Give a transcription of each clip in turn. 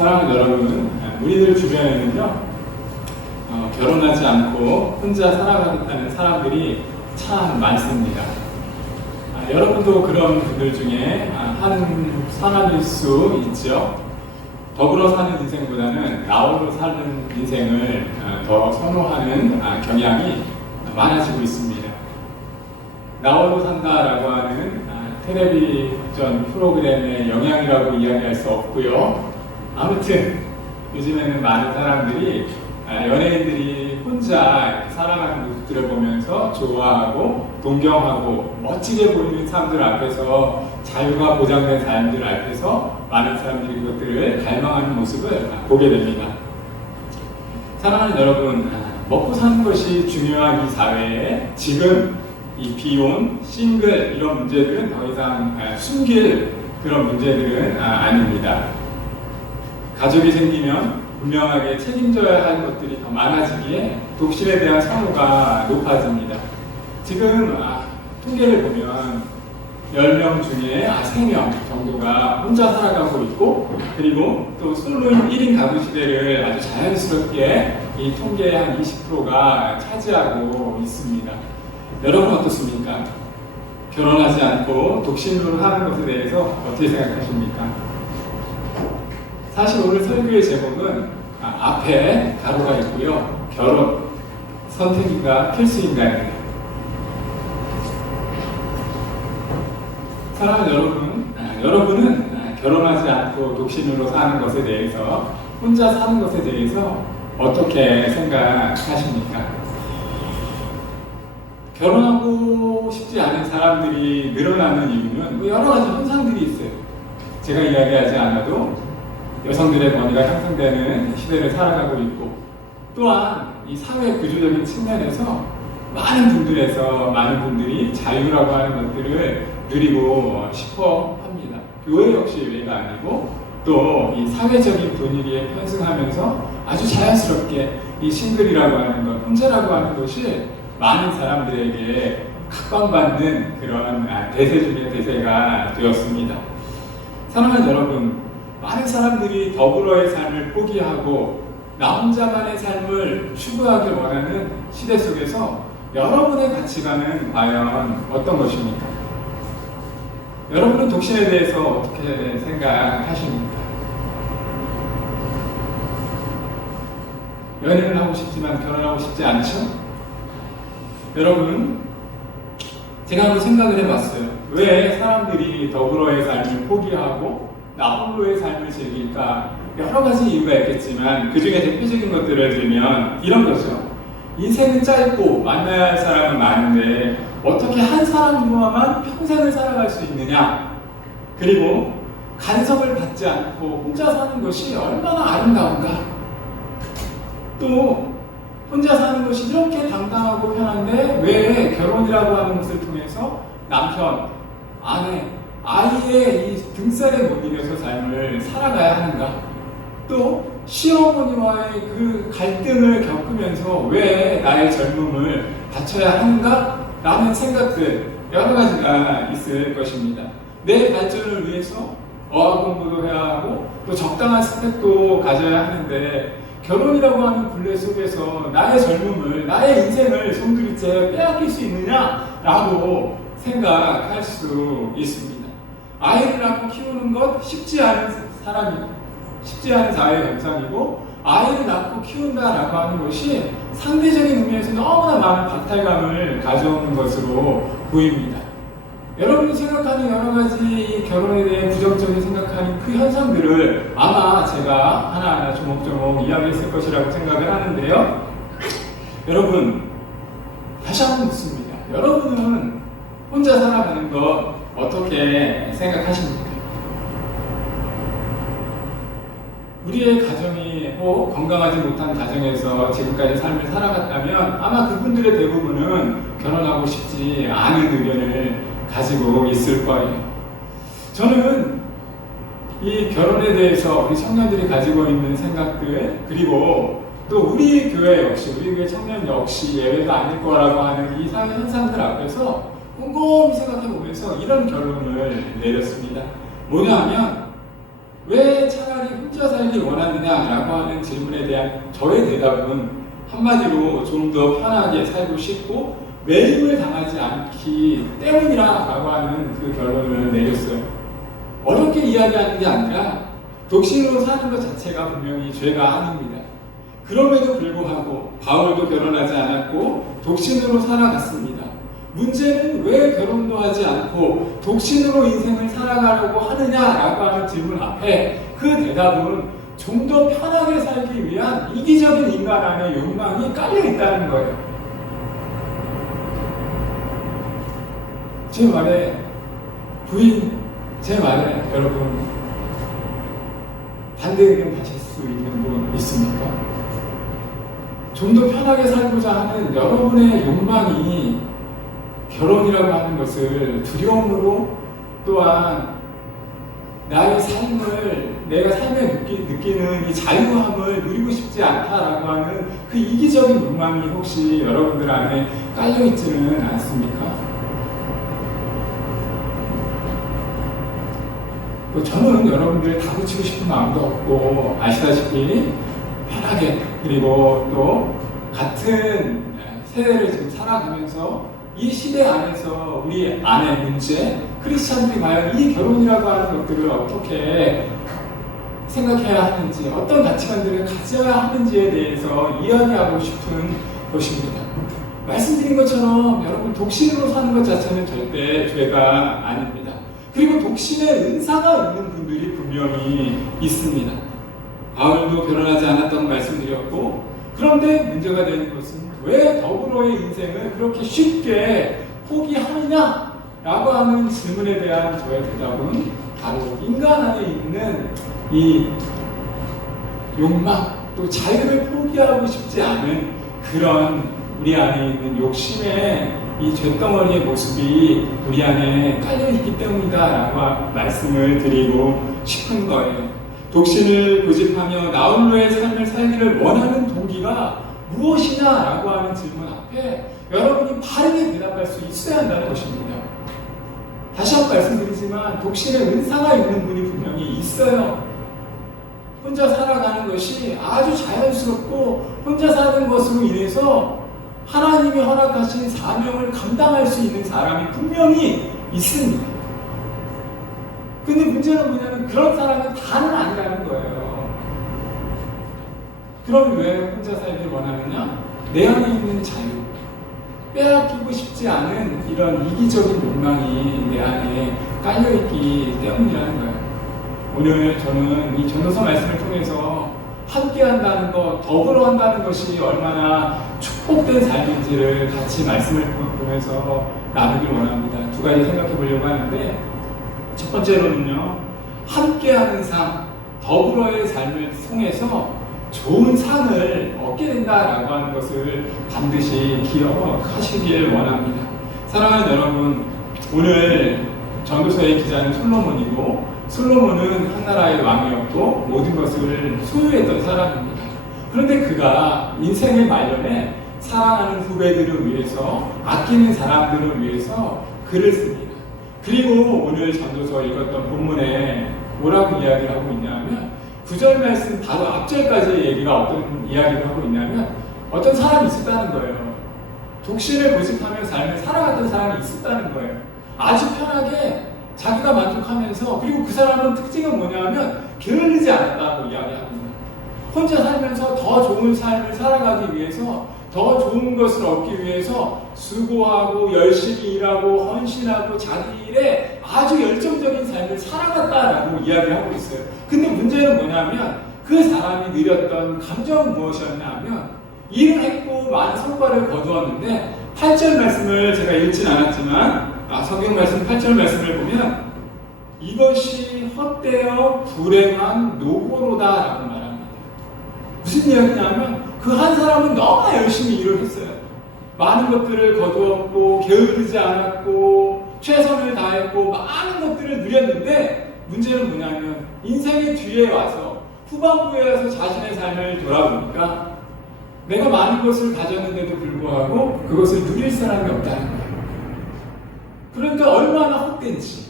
사랑하는 여러분, 우리들 주변에는요, 결혼하지 않고 혼자 살아가겠다는 사람들이 참 많습니다. 여러분도 그런 분들 중에 한 사람일 수 있죠. 더불어 사는 인생보다는 나홀로 사는 인생을 더 선호하는 경향이 많아지고 있습니다. 나홀로 산다라고 하는 텔레비전 프로그램의 영향이라고 이야기할 수 없고요. 아무튼 요즘에는 많은 사람들이 연예인들이 혼자 살아가는 모습들을 보면서 좋아하고 동경하고 멋지게 보이는 사람들 앞에서 자유가 보장된 삶들 앞에서 많은 사람들이 그것들을 갈망하는 모습을 보게 됩니다. 사랑하는 여러분, 먹고 사는 것이 중요한 이 사회에 지금 이 비혼, 싱글 이런 문제들은 더 이상 숨길 그런 문제들은 아닙니다. 가족이 생기면 분명하게 책임져야 할 것들이 더 많아지기에 독신에 대한 선호가 높아집니다. 지금 통계를 보면 10명 중에 3명 정도가 혼자 살아가고 있고, 그리고 또 솔로인 1인 가구 시대를 아주 자연스럽게 이 통계의 한 20%가 차지하고 있습니다. 여러분 어떻습니까? 결혼하지 않고 독신으로 하는 것에 대해서 어떻게 생각하십니까? 사실 오늘 설교의 제목은 앞에 가로가 있고요. 결혼, 선택인가 필수인가입니다. 사랑하는 여러분, 여러분은 결혼하지 않고 독신으로 사는 것에 대해서, 혼자 사는 것에 대해서 어떻게 생각하십니까? 결혼하고 싶지 않은 사람들이 늘어나는 이유는 여러 가지 현상들이 있어요. 제가 이야기하지 않아도 여성들의 권위가 형성되는 시대를 살아가고 있고, 또한 이 사회 구조적인 측면에서 많은 분들이 자유라고 하는 것들을 누리고 싶어 합니다. 교회 역시 외가 아니고, 또 이 사회적인 분위기에 편승하면서 아주 자연스럽게 이 싱글이라고 하는 것, 혼자라고 하는 것이 많은 사람들에게 각광받는 그런 대세 중의 대세가 되었습니다. 사랑하는 여러분, 많은 사람들이 더불어의 삶을 포기하고 나 혼자만의 삶을 추구하길 원하는 시대 속에서 여러분의 가치관은 과연 어떤 것입니까? 여러분은 독신에 대해서 어떻게 생각하십니까? 연애를 하고 싶지만 결혼하고 싶지 않죠? 여러분, 제가 한번 생각을 해봤어요. 왜 사람들이 더불어의 삶을 포기하고 나 홀로의 삶을 즐길까? 여러 가지 이유가 있겠지만 그 중에 대표적인 것들을 들면 이런 거죠. 인생은 짧고 만나야 할 사람은 많은데 어떻게 한 사람으로만 평생을 살아갈 수 있느냐? 그리고 간섭을 받지 않고 혼자 사는 것이 얼마나 아름다운가? 또 혼자 사는 것이 이렇게 당당하고 편한데 왜 결혼이라고 하는 것을 통해서 남편, 아내, 아이의 이 등살에 못 이겨서 삶을 살아가야 하는가? 또 시어머니와의 그 갈등을 겪으면서 왜 나의 젊음을 바쳐야 하는가? 라는 생각들 여러 가지가 있을 것입니다. 내 발전을 위해서 어학 공부도 해야 하고 또 적당한 스펙도 가져야 하는데 결혼이라고 하는 굴레 속에서 나의 젊음을, 나의 인생을 송두리째 빼앗길 수 있느냐라고 생각할 수 있습니다. 아이를 낳고 키우는 것 쉽지 않은 사회 현상이고, 아이를 낳고 키운다라고 하는 것이 상대적인 의미에서 너무나 많은 박탈감을 가져오는 것으로 보입니다. 여러분이 생각하는 여러 가지 결혼에 대해 부정적인 생각하는 그 현상들을 아마 제가 하나하나 조목조목 이야기했을 것이라고 생각을 하는데요. 여러분, 다시 한번 묻습니다. 여러분은 혼자 살아가는 것 어떻게 생각하십니까? 우리의 가정이 건강하지 못한 가정에서 지금까지 삶을 살아갔다면 아마 그분들의 대부분은 결혼하고 싶지 않은 의견을 가지고 있을 거예요. 저는 이 결혼에 대해서 우리 청년들이 가지고 있는 생각들, 그리고 또 우리 교회 역시, 우리 교회 청년 역시 예외가 아닐 거라고 하는 이 사회 현상들 앞에서 곰곰이 생각해 보면서 이런 결론을 내렸습니다. 뭐냐 하면 왜 차라리 혼자 살기 살길 원하느냐라고 하는 질문에 대한 저의 대답은 한마디로 좀 더 편하게 살고 싶고 매임을 당하지 않기 때문이라고 하는 그 결론을 내렸어요. 어렵게 이야기하는 게 아니라 독신으로 사는 것 자체가 분명히 죄가 아닙니다. 그럼에도 불구하고 바울도 결혼하지 않았고 독신으로 살아갔습니다. 문제는 왜 결혼도 하지 않고 독신으로 인생을 살아가려고 하느냐라고 하는 질문 앞에 그 대답은 좀 더 편하게 살기 위한 이기적인 인간 안의 욕망이 깔려 있다는 거예요. 제 말에 제 말에 여러분 반대 의견 가실 수 있는 분 있습니까? 좀 더 편하게 살고자 하는 여러분의 욕망이 결혼이라고 하는 것을 두려움으로 또한 나의 삶을 내가 삶에 느끼는 이 자유함을 누리고 싶지 않다라고 하는 그 이기적인 욕망이 혹시 여러분들 안에 깔려있지는 않습니까? 저는 여러분들 다 고치고 싶은 마음도 없고 아시다시피 편하게 그리고 또 같은 세대를 지금 살아가면서 이 시대 안에서 우리 안의 문제, 크리스찬들이 과연 이 결혼이라고 하는 것들을 어떻게 생각해야 하는지, 어떤 가치관들을 가져야 하는지에 대해서 이야기하고 싶은 것입니다. 말씀드린 것처럼 여러분 독신으로 사는 것 자체는 절대 죄가 아닙니다. 그리고 독신의 은사가 있는 분들이 분명히 있습니다. 바울도 결혼하지 않았다고 말씀드렸고, 그런데 문제가 되는 것은 왜 더불어의 인생을 그렇게 쉽게 포기하느냐? 라고 하는 질문에 대한 저의 대답은 바로 인간 안에 있는 이 욕망, 또 자유를 포기하고 싶지 않은 그런 우리 안에 있는 욕심의 이 쇳덩어리의 모습이 우리 안에 깔려있기 때문이다라고 말씀을 드리고 싶은 거예요. 독신을 고집하며 나홀로의 삶을 살기를 원하는 동기가 무엇이냐라고 하는 질문 앞에 여러분이 바르게 대답할 수 있어야 한다는 것입니다. 다시 한번 말씀드리지만 독신의 은사가 있는 분이 분명히 있어요. 혼자 살아가는 것이 아주 자연스럽고 혼자 사는 것으로 인해서 하나님이 허락하신 사명을 감당할 수 있는 사람이 분명히 있습니다. 근데 문제는 뭐냐면 그런 사람은 다는 아니라는 거예요. 그럼 왜 혼자 살길 원하느냐? 내 안에 있는 자유, 빼앗기고 싶지 않은 이런 이기적인 욕망이 내 안에 깔려있기 때문이라는 거예요. 오늘 저는 이 전도서 말씀을 통해서 함께 한다는 것, 더불어 한다는 것이 얼마나 축복된 삶인지를 같이 말씀을 보면서 나누길 원합니다. 두 가지 생각해 보려고 하는데, 첫 번째로는요, 함께하는 삶, 더불어의 삶을 통해서 좋은 상을 얻게 된다라고 하는 것을 반드시 기억하시길 원합니다. 사랑하는 여러분, 오늘 전도서의 기자는 솔로몬이고, 솔로몬은 한 나라의 왕이었고 모든 것을 소유했던 사람입니다. 그런데 그가 인생의 말년에 사랑하는 후배들을 위해서, 아끼는 사람들을 위해서 글을 씁니다. 그리고 오늘 전도서 읽었던 본문에 뭐라고 이야기를 하고 있냐면 9절 말씀 바로 앞절까지의 얘기가 어떤 이야기를 하고 있냐면 어떤 사람이 있었다는 거예요. 독신을 고집하며 삶을 살아갔던 사람이 있었다는 거예요. 아주 편하게 자기가 만족하면서, 그리고 그 사람은 특징은 뭐냐면 게을르지 않았다고 이야기합니다. 혼자 살면서 더 좋은 삶을 살아가기 위해서, 더 좋은 것을 얻기 위해서 수고하고 열심히 일하고 헌신하고 자기 일에 아주 열정적인 삶을 살아갔다라고 이야기를 하고 있어요. 근데 문제는 뭐냐면 그 사람이 누렸던 감정은 무엇이었냐 하면, 일을 했고 많은 성과를 거두었는데 8절 말씀을 제가 읽진 않았지만 성경 말씀 8절 말씀을 보면 이것이 헛되어 불행한 노고로다라고 말합니다. 무슨 이야기냐면 그 한 사람은 너무 열심히 일을 했어요. 많은 것들을 거두었고 게으르지 않았고 최선을 다했고 많은 것들을 누렸는데 문제는 뭐냐면 인생의 뒤에 와서, 후반부에 와서 자신의 삶을 돌아보니까 내가 많은 것을 가졌는데도 불구하고 그것을 누릴 사람이 없다는 거예요. 그러니까 얼마나 헛된지,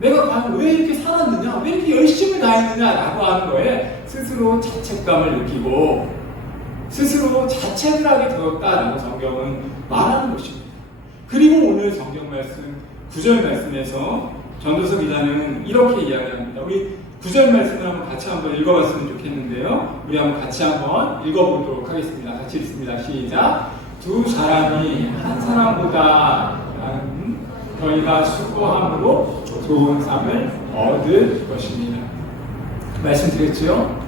내가 과연 왜 이렇게 살았느냐? 왜 이렇게 열심을 다했느냐라고 하는 거에 스스로 자책감을 느끼고 스스로 자책을 하게 되었다라고 성경은 말하는 것입니다. 그리고 오늘 성경 말씀 9절 말씀에서 전도서 기자는 이렇게 이야기합니다. 우리 9절 말씀을 한번 같이 한번 읽어봤으면 좋겠는데요. 우리 한번 같이 한번 읽어보도록 하겠습니다. 같이 읽습니다. 시작. 두 사람이 한 사람보다 너희가 수고함으로 좋은 삶을 얻을 것입니다. 말씀드렸죠?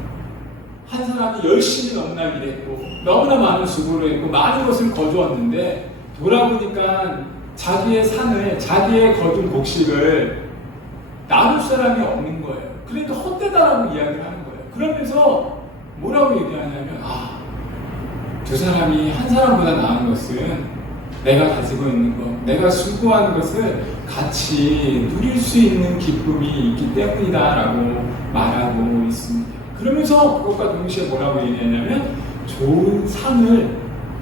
한 사람이 열심히 너무나 일했고 너무나 많은 수고를 했고 많은 것을 거두었는데 돌아보니까 자기의 산을 자기의 거둔 곡식을 나눌 사람이 없는 거예요. 그러니까 헛되다라고 이야기를 하는 거예요. 그러면서 뭐라고 얘기하냐면 두 사람이 한 사람보다 나은 것은 내가 가지고 있는 것, 내가 수고한 것을 같이 누릴 수 있는 기쁨이 있기 때문이다라고 말하고 있습니다. 그러면서 그것과 동시에 뭐라고 얘기하냐면 좋은 삶을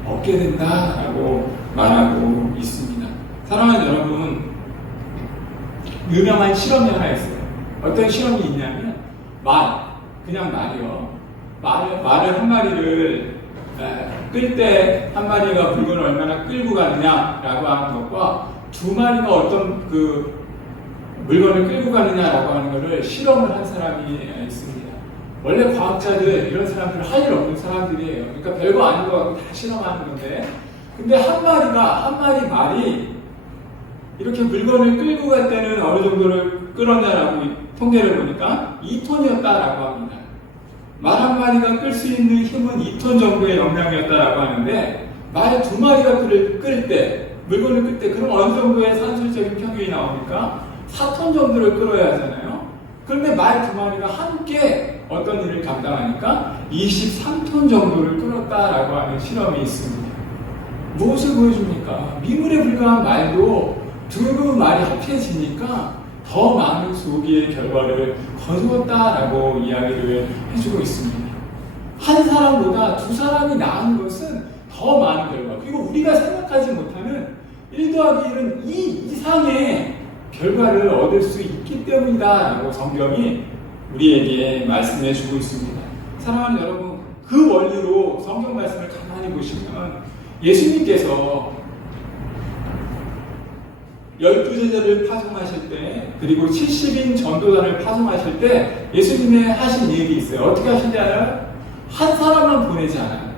얻게 된다라고 말하고 있습니다. 사랑하는 여러분, 유명한 실험이 하나 있어요. 어떤 실험이 있냐면 그냥 말이요. 말을 한 마리를 끌 때 한 마리가 물건을 얼마나 끌고 가느냐라고 하는 것과 두 마리가 어떤 그 물건을 끌고 가느냐라고 하는 것을 실험을 한 사람이 있습니다. 원래 과학자들 이런 사람들은 할 일 없는 사람들이에요. 그러니까 별거 아닌 것 같고 다 실험하는 건데, 근데 한 마리 말이 이렇게 물건을 끌고 갈 때는 어느 정도를 끌었냐라고 통계를 보니까 2톤이었다라고 합니다. 말 한 마리가 끌 수 있는 힘은 2톤 정도의 역량이었다라고 하는데, 말 두 마리가 물건을 끌 때 그럼 어느 정도의 산술적인 평균이 나옵니까? 4톤 정도를 끌어야 하잖아요. 그런데 말 두 마리가 함께 어떤 일을 감당하니까 23톤 정도를 끌었다라고 하는 실험이 있습니다. 무엇을 보여줍니까? 미물에 불과한 말도 두 말이 합해지니까 더 많은 소비의 결과를 거두었다라고 이야기를 해주고 있습니다. 한 사람보다 두 사람이 나은 것은 더 많은 결과, 그리고 우리가 생각하지 못하는 1 더하기 1은 2 이상의 결과를 얻을 수 있기 때문이다라고 성경이 우리에게 말씀해 주고 있습니다. 사랑하는 여러분, 그 원리로 성경 말씀을 가만히 보시면 예수님께서 12제자를 파송하실 때, 그리고 70인 전도단을 파송하실 때 예수님의 하신 얘기 있어요. 어떻게 하신지 알아요? 한 사람만 보내지 않아요.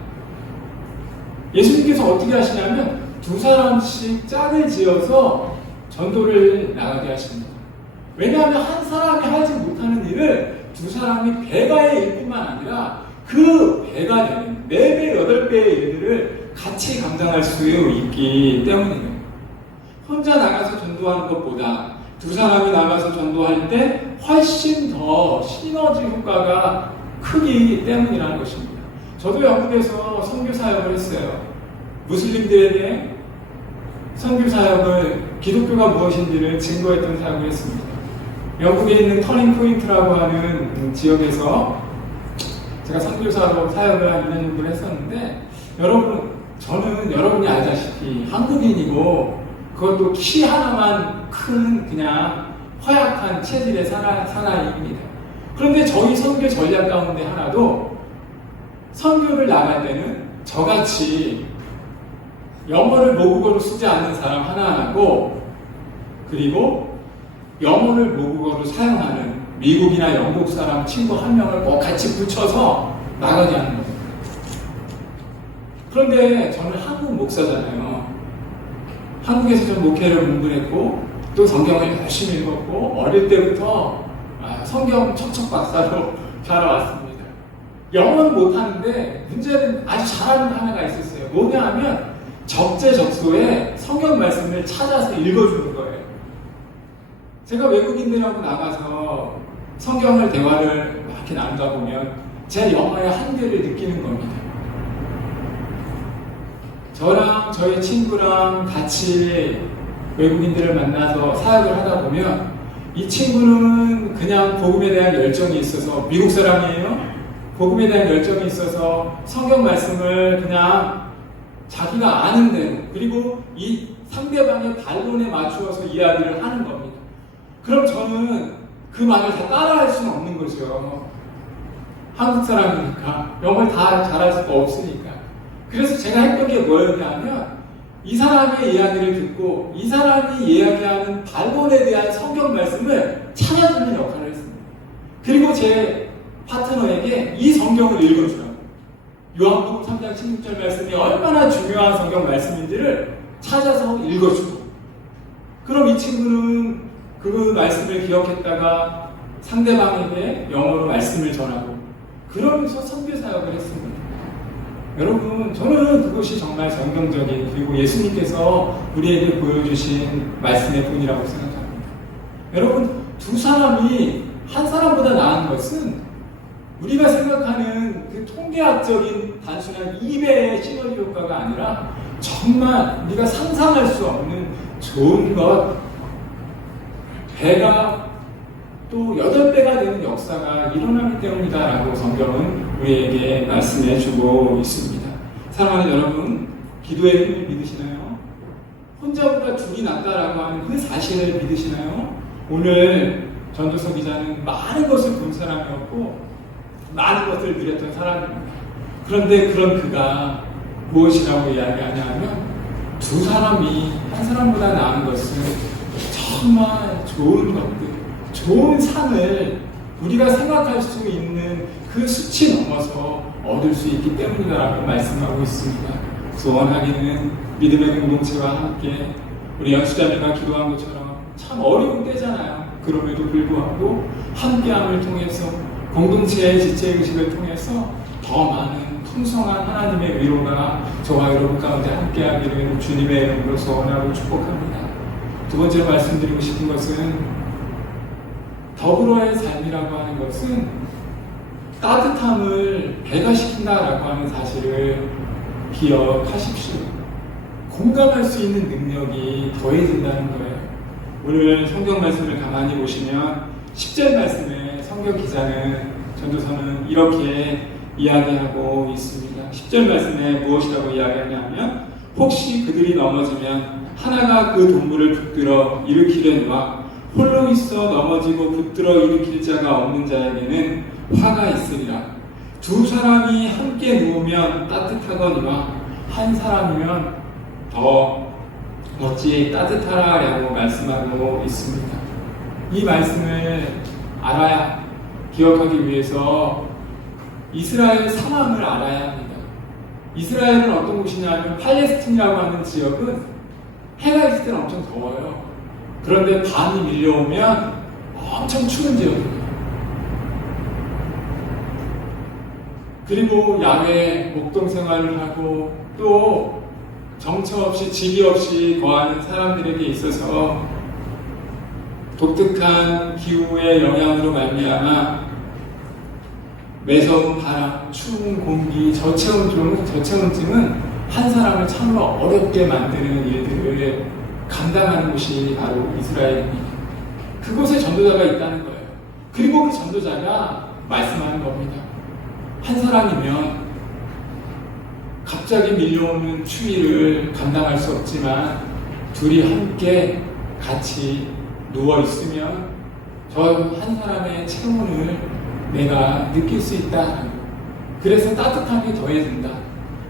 예수님께서 어떻게 하시냐면 두 사람씩 짝을 지어서 전도를 나가게 하십니다. 왜냐하면 한 사람이 하지 못하는 일을 두 사람이 배가의 일뿐만 아니라 그 배가 되는 4배, 8배의 일들을 같이 감당할 수 있기 때문이에요. 혼자 나가서 전도하는 것보다 두 사람이 나가서 전도할 때 훨씬 더 시너지 효과가 크기 때문이라는 것입니다. 저도 영국에서 선교 사역을 했어요. 무슬림들에게 선교 사역을, 기독교가 무엇인지를 증거했던 사역을 했습니다. 영국에 있는 터닝 포인트라고 하는 지역에서 제가 선교사로 사역을 한 2년 정도 했었는데, 저는 여러분이 알다시피 한국인이고 그것도 키 하나만 큰 그냥 허약한 체질의 사나이입니다. 그런데 저희 선교 전략 가운데 하나도 선교를 나갈 때는 저같이 영어를 모국어로 쓰지 않는 사람 하나하고, 그리고 영어를 모국어로 사용하는 미국이나 영국 사람 친구 한 명을 꼭 같이 붙여서 나가게 하는 겁니다. 그런데 저는 한국 목사잖아요. 한국에서 좀 목회를 공부했고 또 성경을 열심히 읽었고 어릴 때부터 성경 척척 박사로 자라왔습니다. 영어는 못하는데 문제는 아주 잘하는 하나가 있었어요. 뭐냐 하면 적재적소에 성경 말씀을 찾아서 읽어주는 거예요. 제가 외국인들하고 나가서 성경을 대화를 막 이렇게 나누다 보면 제 영어의 한계를 느끼는 겁니다. 저랑 저희 친구랑 같이 외국인들을 만나서 사역을 하다 보면 이 친구는 그냥 복음에 대한 열정이 있어서, 미국 사람이에요. 복음에 대한 열정이 있어서 성경 말씀을 그냥 자기가 아는 대로, 그리고 이 상대방의 반론에 맞추어서 이야기를 하는 겁니다. 그럼 저는 그 말을 다 따라할 수는 없는 거죠. 한국 사람이니까 영어를 다 잘할 수가 없으니까. 그래서 제가 했던 게 뭐였냐면 이 사람의 이야기를 듣고 이 사람이 이야기하는 반론에 대한 성경 말씀을 찾아주는 역할을 했습니다. 그리고 제 파트너에게 이 성경을 읽어주라고. 요한복음 3장 16절 말씀이 얼마나 중요한 성경 말씀인지를 찾아서 읽어주고, 그럼 이 친구는 그 말씀을 기억했다가 상대방에게 영어로 말씀을 전하고, 그러면서 선교 사역을 했습니다. 여러분, 저는 그것이 정말 성경적인, 그리고 예수님께서 우리에게 보여주신 말씀의 본이라고 생각합니다. 여러분, 두 사람이 한 사람보다 나은 것은 우리가 생각하는 그 통계학적인 단순한 2배의 시너지 효과가 아니라 정말 우리가 상상할 수 없는 좋은 것, 배가 또 8배가 되는 역사가 일어나기 때문이다라고 성경은 우리에게 말씀해 주고 있습니다. 사랑하는 여러분, 기도의 힘을 믿으시나요? 혼자보다 둘이 낫다라고 하는 그 사실을 믿으시나요? 오늘 전도서 기자는 많은 것을 본 사람이었고 많은 것을 누렸던 사람입니다. 그런데 그런 그가 무엇이라고 이야기하냐 하면 두 사람이 한 사람보다 나은 것은 정말 좋은 것들, 좋은 상을 우리가 생각할 수 있는 그 수치 넘어서 얻을 수 있기 때문이다라고 말씀하고 있습니다. 소원하기는 믿음의 공동체와 함께 우리 연수자매가 기도한 것처럼 참 어려운 때잖아요. 그럼에도 불구하고 함께함을 통해서 공동체의 지체의식을 통해서 더 많은 풍성한 하나님의 위로가 저와 여러분 가운데 함께하기를 주님의 이름으로 소원하고 축복합니다. 두 번째로 말씀드리고 싶은 것은 더불어의 삶이라고 하는 것은 따뜻함을 배가시킨다라고 하는 사실을 기억하십시오. 공감할 수 있는 능력이 더해진다는 거예요. 오늘 성경 말씀을 가만히 보시면 10절 말씀에 성경 기자는, 전도서는 이렇게 이야기하고 있습니다. 10절 말씀에 무엇이라고 이야기하냐면 혹시 그들이 넘어지면 하나가 그 동물을 붙들어 일으키려니와 홀로 있어 넘어지고 붙들어 일으킬 자가 없는 자에게는 화가 있으리라. 두 사람이 함께 누우면 따뜻하거니와 한 사람이면 더 어찌 따뜻하라고 말씀하고 있습니다. 이 말씀을 알아야, 기억하기 위해서 이스라엘 상황을 알아야 합니다. 이스라엘은 어떤 곳이냐면 팔레스틴이라고 하는 지역은 해가 있을 때는 엄청 더워요. 그런데 밤이 밀려오면 엄청 추운 지역입니다. 그리고 야외 목동 생활을 하고 또 정처 없이 집이 없이 거하는 사람들에게 있어서 독특한 기후의 영향으로 말미암아 매서운 바람, 추운 공기, 저체온증은 한 사람을 참으로 어렵게 만드는 일들을 감당하는 곳이 바로 이스라엘입니다. 그곳에 전도자가 있다는 거예요. 그리고 그 전도자가 말씀하는 겁니다. 한 사람이면 갑자기 밀려오는 추위를 감당할 수 없지만 둘이 함께 같이 누워 있으면 저 한 사람의 체온을 내가 느낄 수 있다. 그래서 따뜻함이 더해진다.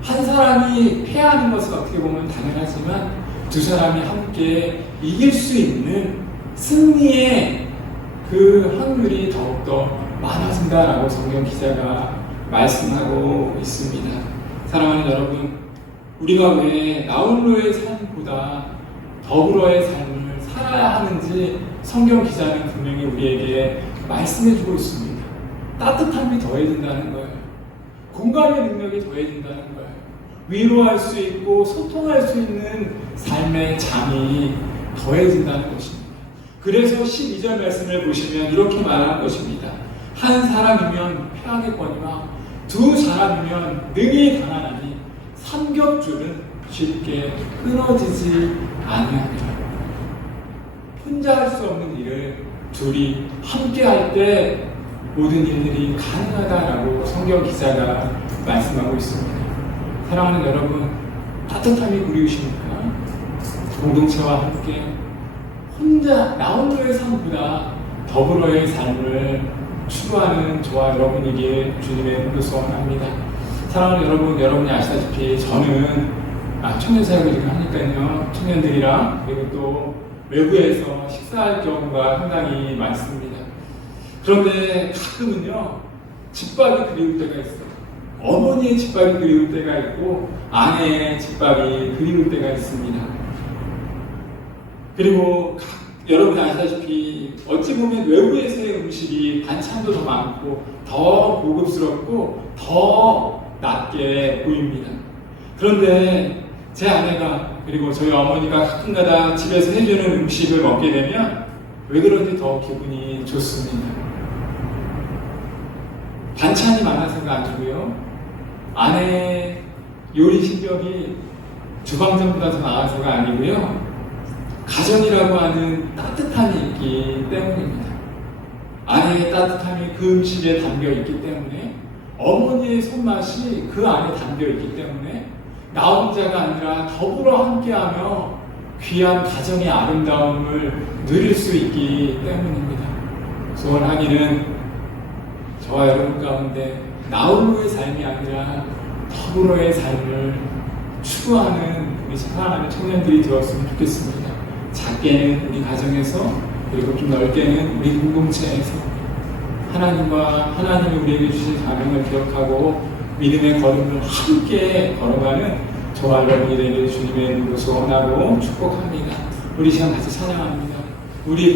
한 사람이 패하는 것은 어떻게 보면 당연하지만 두 사람이 함께 이길 수 있는 승리의 그 확률이 더욱더 많아진다라고 성경 기자가 말씀하고 있습니다. 사랑하는 여러분, 우리가 왜 나홀로의 삶보다 더불어의 삶을 살아야 하는지 성경 기자는 분명히 우리에게 말씀해주고 있습니다. 따뜻함이 더해진다는 거예요. 공감의 능력이 더해진다는 거예요. 위로할 수 있고 소통할 수 있는 삶의 장이 더해진다는 것입니다. 그래서 12절 말씀을 보시면 이렇게 말하는 것입니다. 한 사람이면 패하겠거니와 두 사람이면 능히 강하나니 삼겹줄은 쉽게 끊어지지 아니하리라. 혼자 할 수 없는 일을 둘이 함께 할 때 모든 일들이 가능하다라고 성경 기자가 말씀하고 있습니다. 사랑하는 여러분, 따뜻함이 그리우십니까? 공동체와 함께 나 홀로의 삶보다 더불어의 삶을 추구하는 저와 여러분에게 주님의 이름으로 소원합니다. 사랑하는 여러분, 여러분이 아시다시피 저는 청년 사역을 하니까요, 청년들이랑 그리고 또 외부에서 식사할 경우가 상당히 많습니다. 그런데 가끔은요, 집밥이 그리울 때가 있어요. 어머니의 집밥이 그리울 때가 있고 아내의 집밥이 그리울 때가 있습니다. 그리고 여러분이 아시다시피 어찌 보면 외부에서의 음식이 반찬도 더 많고 더 고급스럽고 더 낫게 보입니다. 그런데 제 아내가 그리고 저희 어머니가 가끔가다 집에서 해주는 음식을 먹게 되면 왜 그런지 더 기분이 좋습니다. 반찬이 많아서가 아니고요, 아내의 요리 실력이 주방장보다 더 나아서가 아니고요, 가정이라고 하는 따뜻함이 있기 때문입니다. 아내의 따뜻함이 그 음식에 담겨 있기 때문에, 어머니의 손맛이 그 안에 담겨 있기 때문에 나 혼자가 아니라 더불어 함께하며 귀한 가정의 아름다움을 누릴 수 있기 때문입니다. 소원하기는 저와 여러분 가운데 나 홀로의 삶이 아니라 더불어의 삶을 추구하는 우리 사랑하는 청년들이 되었으면 좋겠습니다. 작게는 우리 가정에서, 그리고 좀 넓게는 우리 공동체에서 하나님과 하나님이 우리에게 주신 사명을 기억하고 믿음의 걸음을 함께 걸어가는 저와 여러분이 되길 주님의 이름으로 소원하고 축복합니다. 우리 시간 같이 찬양합니다. 우리